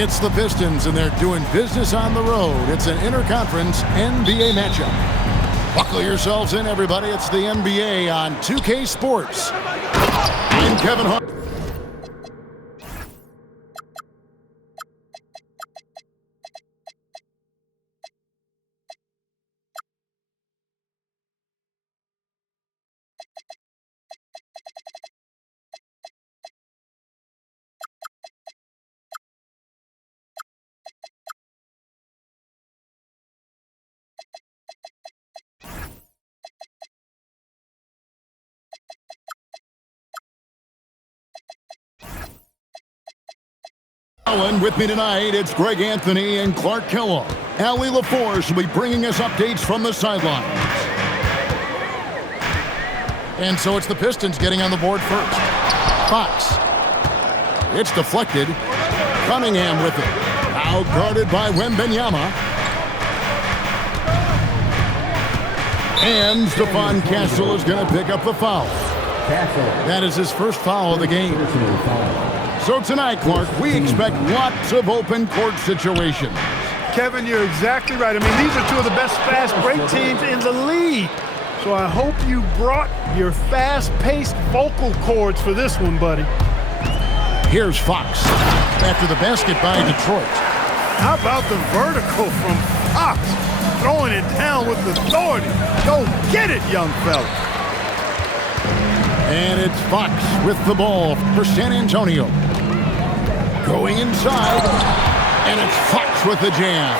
It's the Pistons, and they're doing business on the road. It's an interconference NBA matchup. Buckle yourselves in, everybody. It's the NBA on 2K Sports. I'm Kevin Hart. With me tonight, it's Greg Anthony and Clark Kellogg. Allie LaForce will be bringing us updates from the sidelines. And so it's the Pistons getting on the board first. Fox. It's deflected. Cunningham with it. Now guarded by Wembanyama. And Stephon Castle is going to pick up the foul. That is his first foul of the game. So tonight, Clark, we expect lots of open court situations. Kevin, you're exactly right. I mean, these are two of the best fast break teams in the league. So I hope you brought your fast-paced vocal cords for this one, buddy. Here's Fox after the basket by Detroit. How about the vertical from Fox? Throwing it down with authority. Go get it, young fella. And it's Fox with the ball for San Antonio. Going inside, and it's Fox with the jam.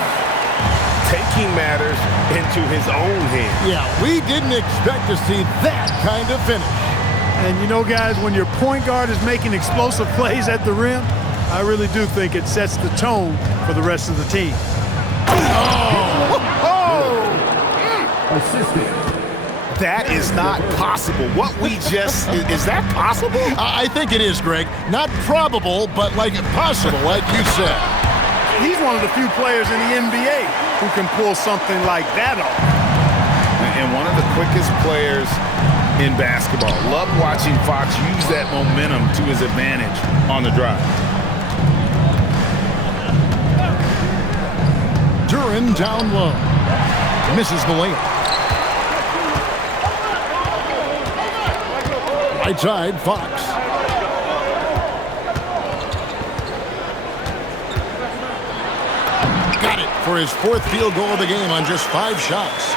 Taking matters into his own hands. Yeah, we didn't expect to see that kind of finish. And you know, guys, when your point guard is making explosive plays at the rim, I really do think it sets the tone for the rest of the team. Assistant. That is not possible. What we just, is that possible? I think it is, Greg. Not probable, but like possible, like you said. He's one of the few players in the NBA who can pull something like that off. And one of the quickest players in basketball. Love watching Fox use that momentum to his advantage on the drive. Duran down low. Misses the layup. Right side, Fox. Got it for his fourth field goal of the game on just 5 shots.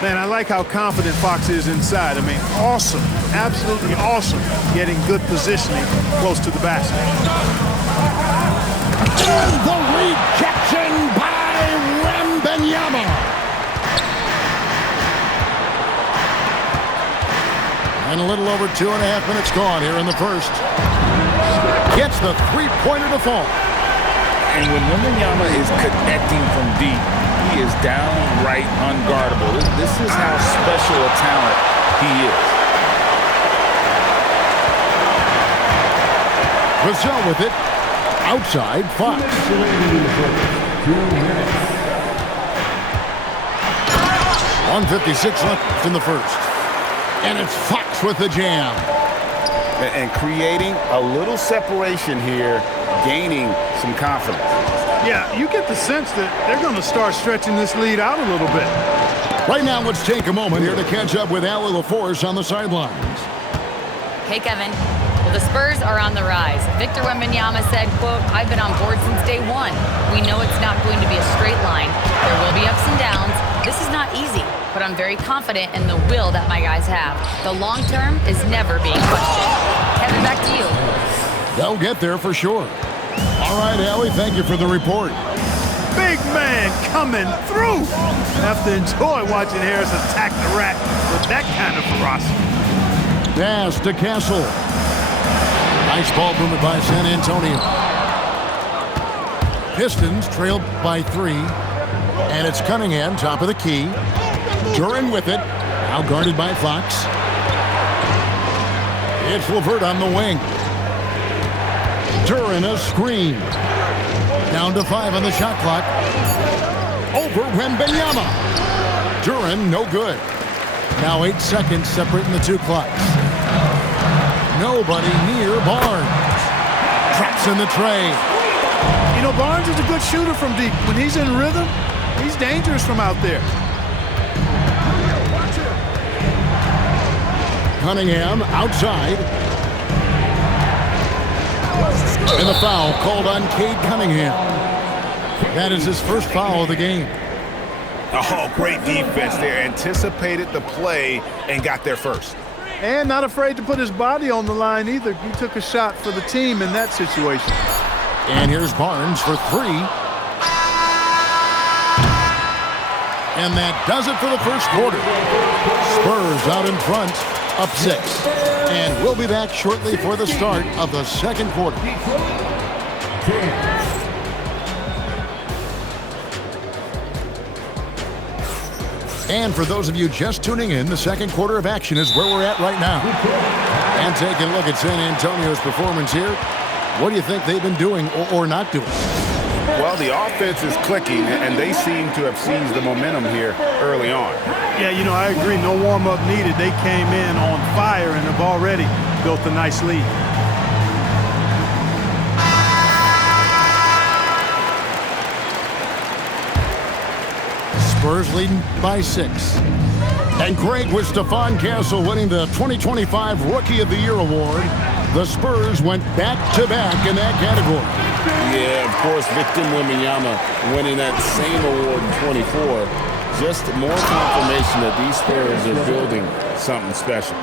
Man, I like how confident Fox is inside. I mean, awesome, absolutely awesome, getting good positioning close to the basket. And the rejection by Wembanyama. And a little over 2.5 minutes gone here in the first. Gets the three-pointer to fall. And when Wembanyama is connecting from deep, he is downright unguardable. This is how special a talent he is. Vassell with it. Outside, Fox. 1:56 left in the first. And it's Fox with the jam. And creating a little separation here, gaining some confidence. Yeah, you get the sense that they're going to start stretching this lead out a little bit. Right now, let's take a moment here to catch up with Allie LaForce on the sidelines. Hey, Kevin. Well, the Spurs are on the rise. Victor Wembanyama said, quote, "I've been on board since day one. We know it's not going to be a straight line. There will be ups and downs. This is not easy, but I'm very confident in the will that my guys have. The long term is never being questioned." Kevin, back to you. They'll get there for sure. All right, Allie, thank you for the report. Big man coming through. Have to enjoy watching Harris attack the rack with that kind of ferocity. Pass to Castle. Nice ball movement by San Antonio. Pistons trailed by 3. And it's Cunningham, top of the key. Duran with it. Now guarded by Fox. It's LeVert on the wing. Duran a screen. Down to 5 on the shot clock. Over Wembanyama. Duran no good. Now 8 seconds separating the two clocks. Nobody near Barnes. Traps in the tray. You know, Barnes is a good shooter from deep. When he's in rhythm, he's dangerous from out there. Cunningham outside. And the foul called on Cade Cunningham. That is his first foul of the game. Oh, great defense there. Anticipated the play and got there first. And not afraid to put his body on the line either. He took a shot for the team in that situation. And here's Barnes for three. And that does it for the first quarter. Spurs out in front, up 6. And we'll be back shortly for the start of the second quarter. And for those of you just tuning in, the second quarter of action is where we're at right now. And taking a look at San Antonio's performance here. What do you think they've been doing or not doing? Well, the offense is clicking, and they seem to have seized the momentum here early on. Yeah, you know, I agree. No warm-up needed. They came in on fire and have already built a nice lead. Spurs leading by 6. And Greg, with Stephon Castle winning the 2025 Rookie of the Year award, the Spurs went back-to-back in that category. Yeah, of course, Victor Wembanyama winning that same award in 24. Just more confirmation that these Spurs are building something special.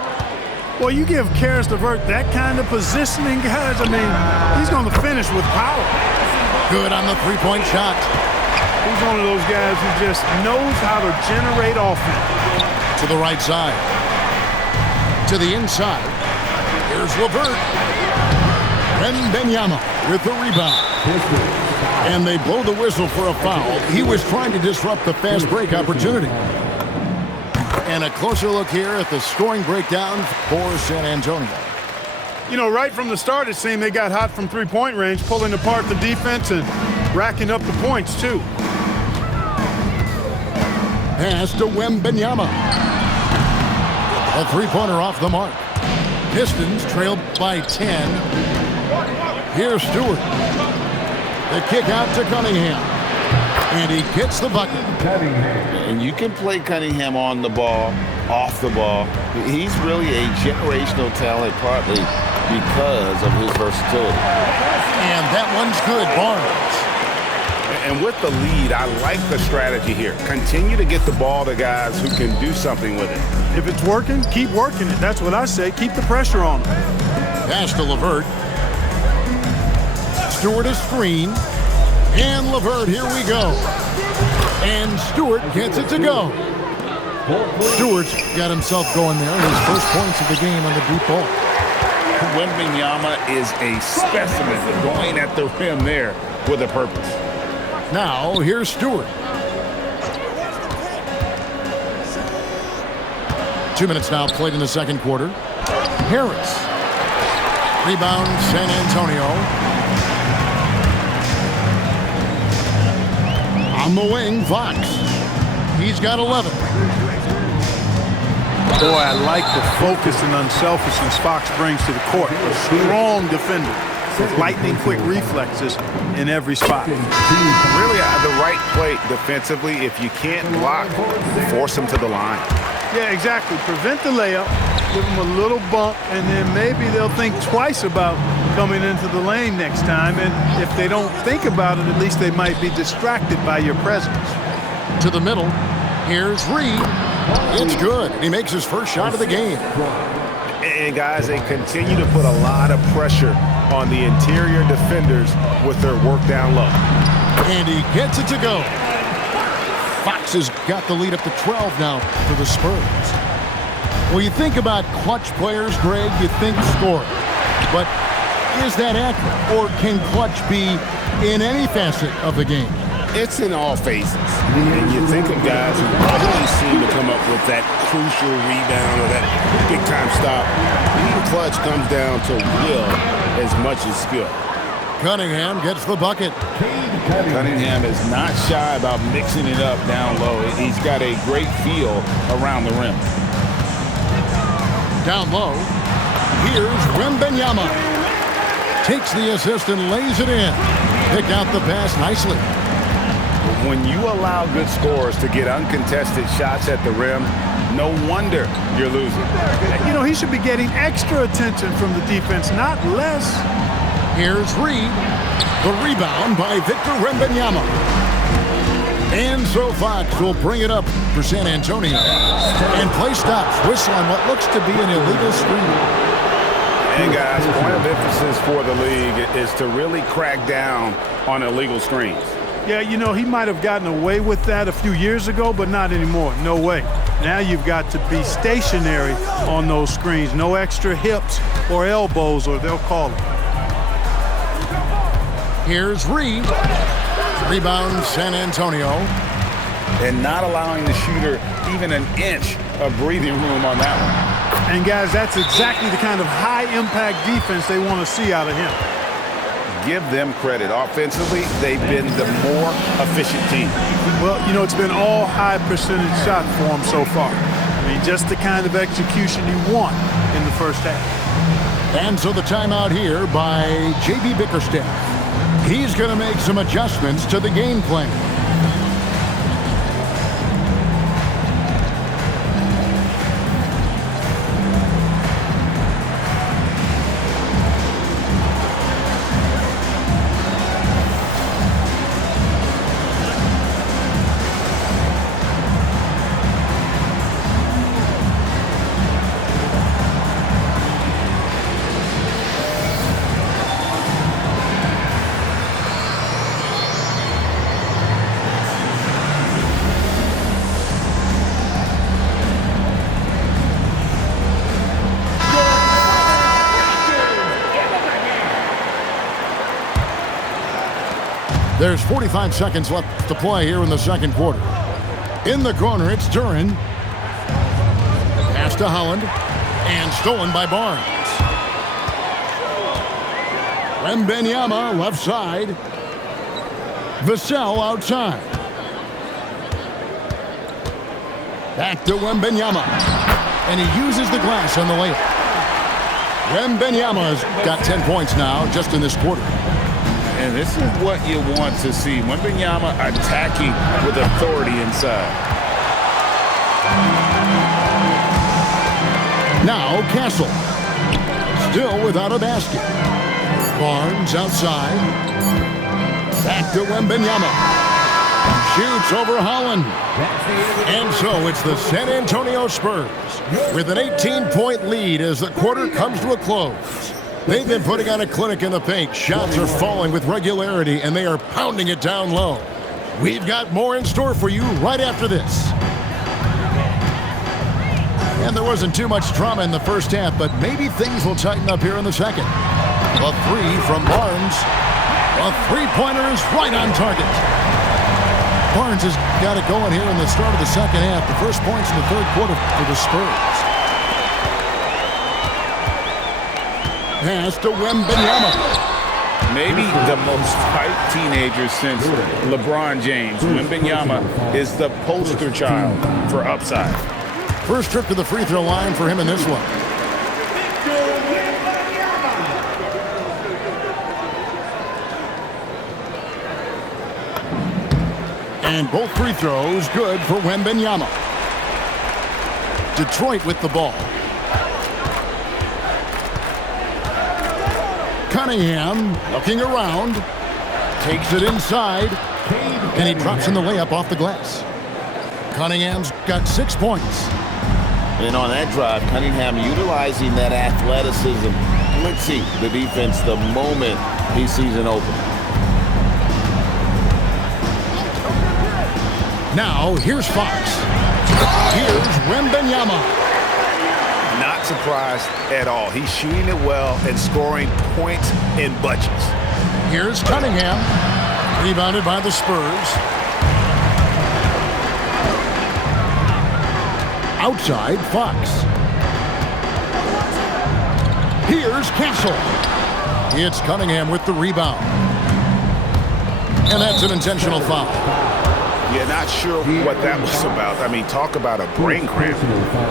Well, you give Karis LeVert that kind of positioning, guys. I mean, he's going to finish with power. Good on the three-point shot. He's one of those guys who just knows how to generate offense. To the right side. To the inside. Here's LeVert. Wembanyama with the rebound. And they blow the whistle for a foul. He was trying to disrupt the fast break opportunity. And a closer look here at the scoring breakdown for San Antonio. You know, right from the start, it seemed they got hot from three-point range, pulling apart the defense and racking up the points, too. Pass to Wembanyama. A three-pointer off the mark. Pistons trailed by 10. Here's Stewart. The kick out to Cunningham. And he gets the bucket. And you can play Cunningham on the ball, off the ball. He's really a generational talent, partly because of his versatility. And that one's good, Barnes. And with the lead, I like the strategy here. Continue to get the ball to guys who can do something with it. If it's working, keep working it. That's what I say. Keep the pressure on him. Pass to LeVert. Stewart is screen. And LeVert, here we go. And Stewart gets it to go. Stewart's got himself going there. His first points of the game on the deep ball. Wembanyama is a specimen going at the rim there with a purpose. Now, here's Stewart. 2 minutes now played in the second quarter. Harris. Rebound, San Antonio. On the wing, Fox. He's got 11. Boy, I like the focus and unselfishness Fox brings to the court. A strong defender with lightning-quick reflexes in every spot. Really, the right play defensively. If you can't block, force them to the line. Yeah, exactly. Prevent the layup, give them a little bump, and then maybe they'll think twice about coming into the lane next time. And if they don't think about it, at least they might be distracted by your presence. To the middle. Here's Reed. It's good. He makes his first shot of the game. And guys, they continue to put a lot of pressure on the interior defenders with their work down low. And he gets it to go. Fox has got the lead up to 12 now for the Spurs. When you think about clutch players, Greg, you think scoring. But is that accurate? Or can clutch be in any facet of the game? It's in all phases. And you think of guys who always seem to come up with that crucial rebound or that big-time stop. Being clutch comes down to will as much as skill. Cunningham gets the bucket. Cunningham is not shy about mixing it up down low. He's got a great feel around the rim. Down low, here's Wembanyama. Takes the assist and lays it in. Picked out the pass nicely. When you allow good scorers to get uncontested shots at the rim, no wonder you're losing. You know, he should be getting extra attention from the defense, not less. Here's Reed. The rebound by Victor Wembanyama. And so Fox will bring it up for San Antonio. And play stops. Whistle on what looks to be an illegal screen. And guys, point of emphasis for the league is to really crack down on illegal screens. Yeah, you know, he might have gotten away with that a few years ago, but not anymore. No way. Now you've got to be stationary on those screens. No extra hips or elbows, or they'll call it. Here's Reed. Rebound, San Antonio. And not allowing the shooter even an inch of breathing room on that one. And, guys, that's exactly the kind of high-impact defense they want to see out of him. Give them credit. Offensively, they've been the more efficient team. Well, you know, it's been all high-percentage shots for them so far. I mean, just the kind of execution you want in the first half. And so the timeout here by J.B. Bickerstaff. He's going to make some adjustments to the game plan. There's 45 seconds left to play here in the second quarter. In the corner, it's Duran. Pass to Holland. And stolen by Barnes. Wembanyama left side. Vassell outside. Back to Wembanyama. And he uses the glass on the layup. Wembanyama's got 10 points now just in this quarter. And this is what you want to see. Wembanyama attacking with authority inside. Now Castle. Still without a basket. Barnes outside. Back to Wembanyama. Shoots over Holland. And so it's the San Antonio Spurs with an 18-point lead as the quarter comes to a close. They've been putting on a clinic in the paint. Shots are falling with regularity, and they are pounding it down low. We've got more in store for you right after this. And there wasn't too much drama in the first half, but maybe things will tighten up here in the second. A three from Barnes. A three-pointer is right on target. Barnes has got it going here in the start of the second half. The first points in the third quarter for the Spurs. Pass to Wembanyama. Maybe the most hyped teenager since LeBron James. Wembanyama is the poster child for upside. First trip to the free throw line for him in this one. And both free throws good for Wembanyama. Detroit with the ball. Cunningham looking around, takes it inside, and he drops in the layup off the glass. Cunningham's got 6 points. And on that drive, Cunningham utilizing that athleticism, blitzing the defense the moment he sees an open. Now, here's Fox. Here's Wembanyama. Not surprised at all. He's shooting it well and scoring points in bunches. Here's Cunningham. Rebounded by the Spurs. Outside, Fox. Here's Castle. It's Cunningham with the rebound. And that's an intentional foul. Yeah, not sure what that was about. I mean, talk about a brain cramp.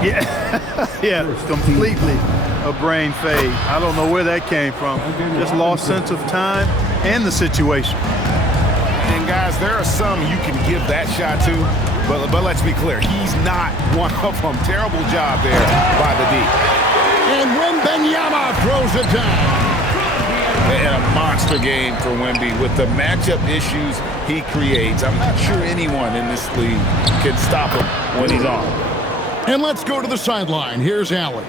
Yeah, completely a brain fade. I don't know where that came from. Just lost sense of time and the situation. And guys, there are some you can give that shot to, but let's be clear, he's not one of them. Terrible job there by the D. And Wembanyama throws it down. And a monster game for Wemby with the matchup issues he creates. I'm not sure anyone in this league can stop him when he's on. And let's go to the sideline. Here's Allie.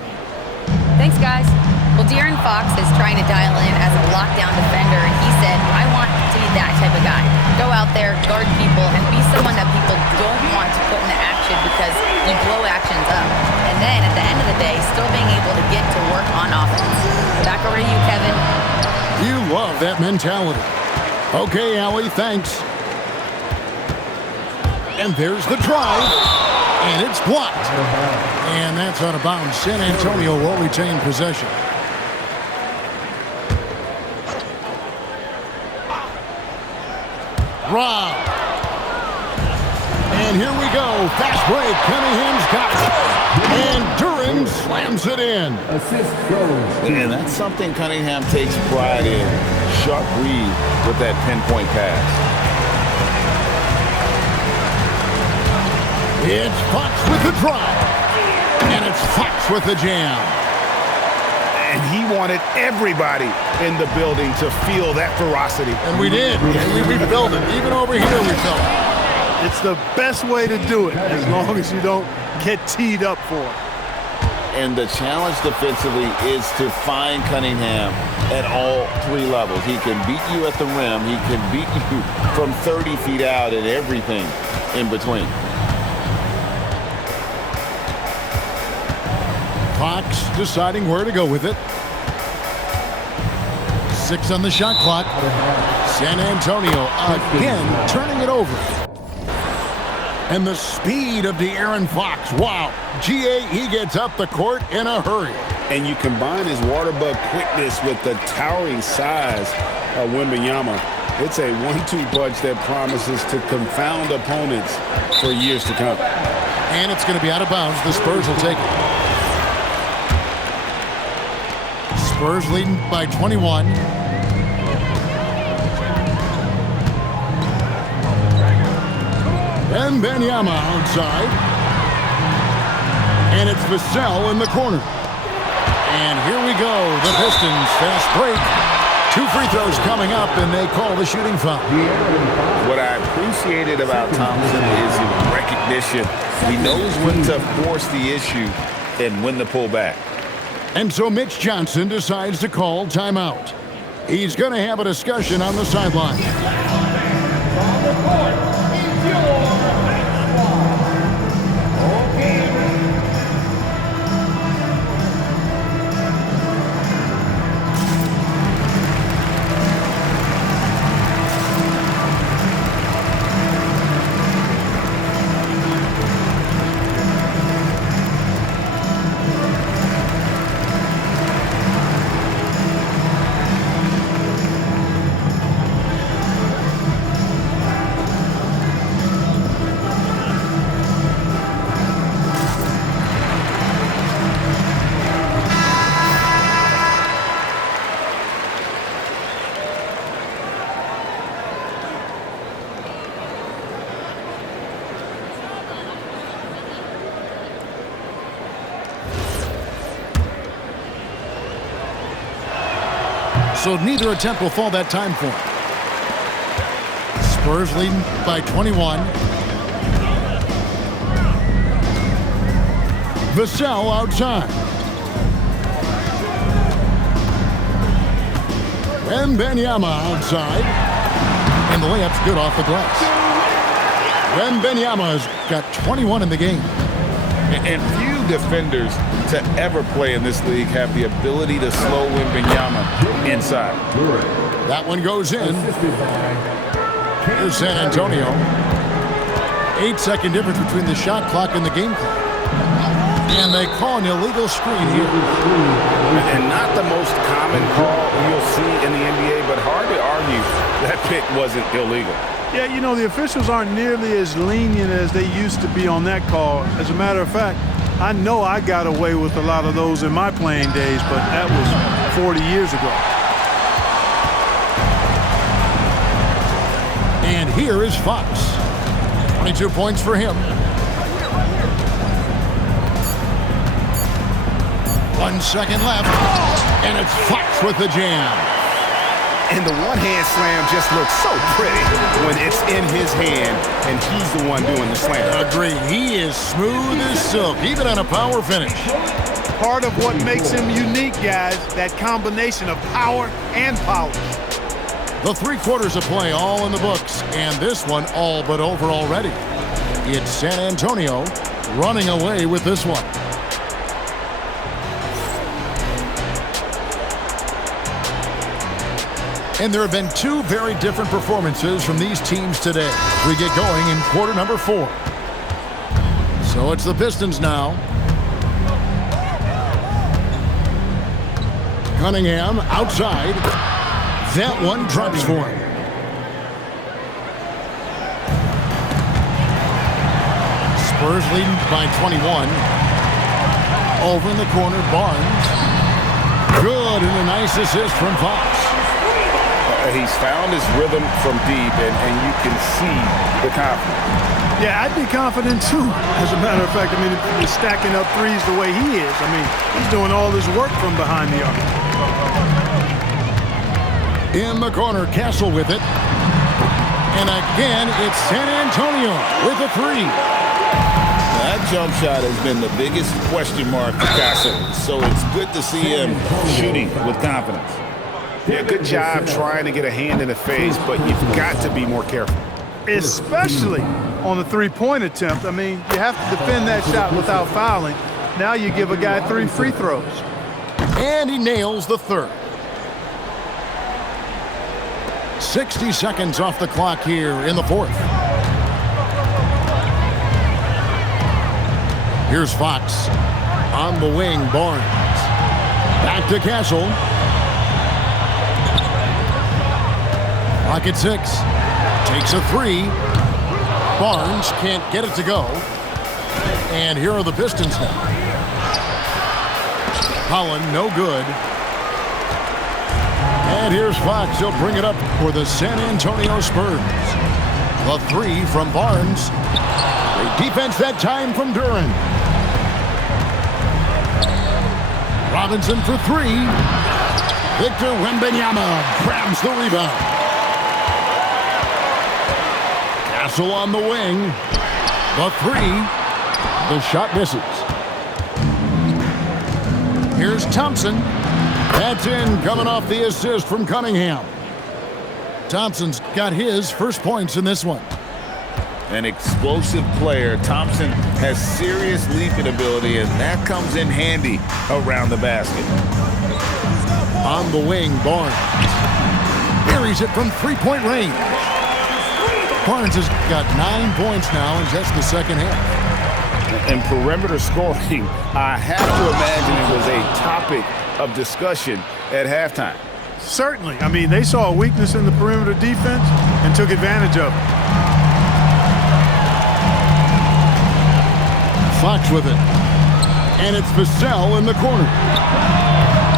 Thanks, guys. Well, De'Aaron Fox is trying to dial in as a lockdown defender, and he said, I want to be that type of guy. Go out there, guard people, and be someone that people don't want to put into action because you blow actions up. And then, at the end of the day, still being able to get to work on offense. Back over to you, Kevin. You love that mentality. Okay, Allie, thanks. And there's the drive. And it's blocked. And that's out of bounds. San Antonio will retain possession. Rob. And here we go. Fast break. Cunningham's got it. And Duran slams it in. And that's something Cunningham takes pride in. Sharp read with that pinpoint pass. It's Fox with the drive. And it's Fox with the jam. And he wanted everybody in the building to feel that ferocity. And we did. And we felt it. Even over here we felt it. It's the best way to do it as long as you don't get teed up for it. And the challenge defensively is to find Cunningham at all three levels. He can beat you at the rim. He can beat you from 30 feet out and everything in between. Fox deciding where to go with it. 6 on the shot clock. San Antonio again turning it over. And the speed of De'Aaron Fox. Wow. GA, he gets up the court in a hurry. And you combine his water bug quickness with the towering size of Wembanyama. It's a 1-2 punch that promises to confound opponents for years to come. And it's going to be out of bounds. The Spurs will take it. Spurs leading by 21. And Wembanyama outside. And it's Vassell in the corner. And here we go. The Pistons fast break. 2 free throws coming up, and they call the shooting foul. What I appreciated about Thompson is his recognition. He knows when to force the issue and when to pull back. And so Mitch Johnson decides to call timeout. He's going to have a discussion on the sideline. So neither attempt will fall that time for him. Spurs leading by 21. Vassell outside. Wembanyama outside. And the layup's good off the glass. Wembanyama's got 21 in the game. And few defenders to ever play in this league have the ability to slow Wembanyama inside. That one goes in. Here's San Antonio. 8-second difference between the shot clock and the game clock. And they call an illegal screen here. And not the most common call you'll see in the NBA, but hard to argue that pick wasn't illegal. Yeah, you know, the officials aren't nearly as lenient as they used to be on that call. As a matter of fact, I know I got away with a lot of those in my playing days, but that was 40 years ago. here is Fox. 22 points for him. 1 second left, and it's Fox with the jam. And the one-hand slam just looks so pretty when it's in his hand and he's the one doing the slam. Agreed. He is smooth as silk, even on a power finish. Part of what makes him unique, guys, that combination of power and polish. The 3 quarters of play all in the books, and this one all but over already. It's San Antonio running away with this one. And there have been 2 very different performances from these teams today. We get going in quarter number 4. So it's the Pistons now. Cunningham outside. That one drops for him. Spurs leading by 21. Over in the corner, Barnes. Good, and a nice assist from Fox. He's found his rhythm from deep, and you can see the confidence. Yeah, I'd be confident too. As a matter of fact, I mean, if he's stacking up threes the way he is, I mean, he's doing all his work from behind the arc. In the corner, Castle with it. And again, it's San Antonio with a 3. That jump shot has been the biggest question mark for Castle, so it's good to see him shooting with confidence. Yeah, good job trying to get a hand in the face, but you've got to be more careful. Especially on the three-point attempt. I mean, you have to defend that shot without fouling. Now you give a guy 3 free throws. And he nails the 3rd. 60 seconds off the clock here in the 4th. Here's Fox. On the wing, Barnes. Back to Castle. Clock at 6. Takes a 3. Barnes can't get it to go. And here are the Pistons now. Holland, no good. And here's Fox. He'll bring it up for the San Antonio Spurs. The 3 from Barnes. Great defense that time from Duran. Robinson for 3. Victor Wembanyama grabs the rebound. Castle on the wing. The 3. The shot misses. Here's Thompson. That's in, coming off the assist from Cunningham. Thompson's got his first points in this one. An explosive player. Thompson has serious leaping ability, and that comes in handy around the basket. On the wing, Barnes. Buries it from 3-point range. Barnes has got 9 points now in just the second half. And perimeter scoring, I have to imagine it was a topic of discussion at halftime. Certainly. I mean, they saw a weakness in the perimeter defense and took advantage of it. Fox with it. And it's Vassell in the corner.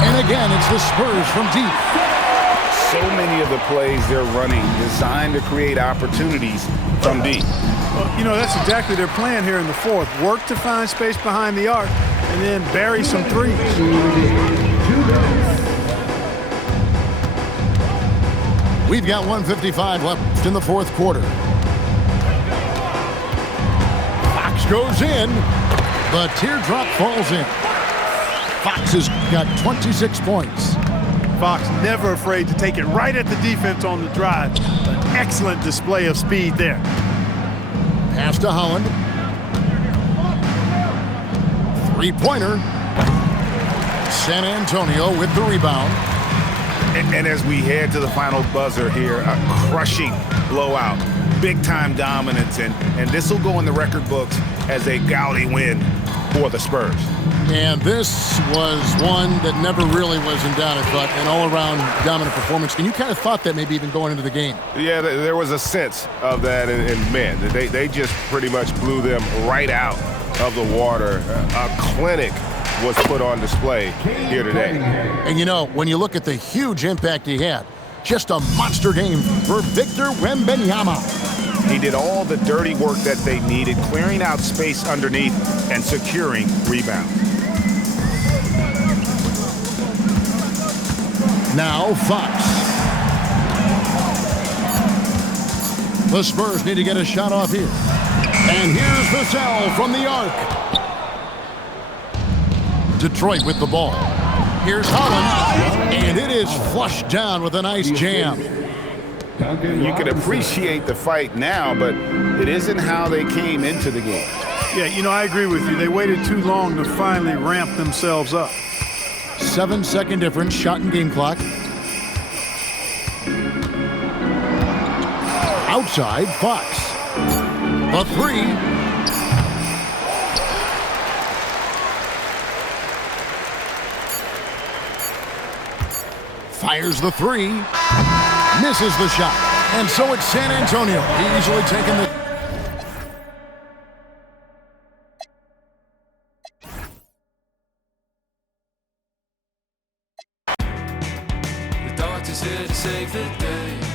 And again, it's the Spurs from deep. So many of the plays they're running designed to create opportunities from deep. Well, you know, that's exactly their plan here in the 4th. Work to find space behind the arc and then bury some threes. We've got 1:55 left in the 4th quarter. Fox goes in. The teardrop falls in. Fox has got 26 points. Fox never afraid to take it right at the defense on the drive. An excellent display of speed there. Pass to Holland. 3-pointer. San Antonio with the rebound. And as we head to the final buzzer here, a crushing blowout, big-time dominance, and this will go in the record books as a gaudy win for the Spurs. And this was one that never really was in doubt, I thought, an all-around dominant performance. And you kind of thought that maybe even going into the game. Yeah, there was a sense of that, and man, they just pretty much blew them right out of the water. A clinic was put on display here today. And you know, when you look at the huge impact he had, just a monster game for Victor Wembanyama. He did all the dirty work that they needed, clearing out space underneath and securing rebounds. Now Fox. The Spurs need to get a shot off here. And here's Vassell from the arc. Detroit with the ball. Here's Holland. And it is flushed down with a nice jam. You can appreciate the fight now, but it isn't how they came into the game. Yeah, you know, I agree with you. They waited too long to finally ramp themselves up. 7-second difference, shot and game clock. Outside, Fox. The three. Fires the three. Misses the shot. And so it's San Antonio. Easily taking the... The doctor's here to save the day.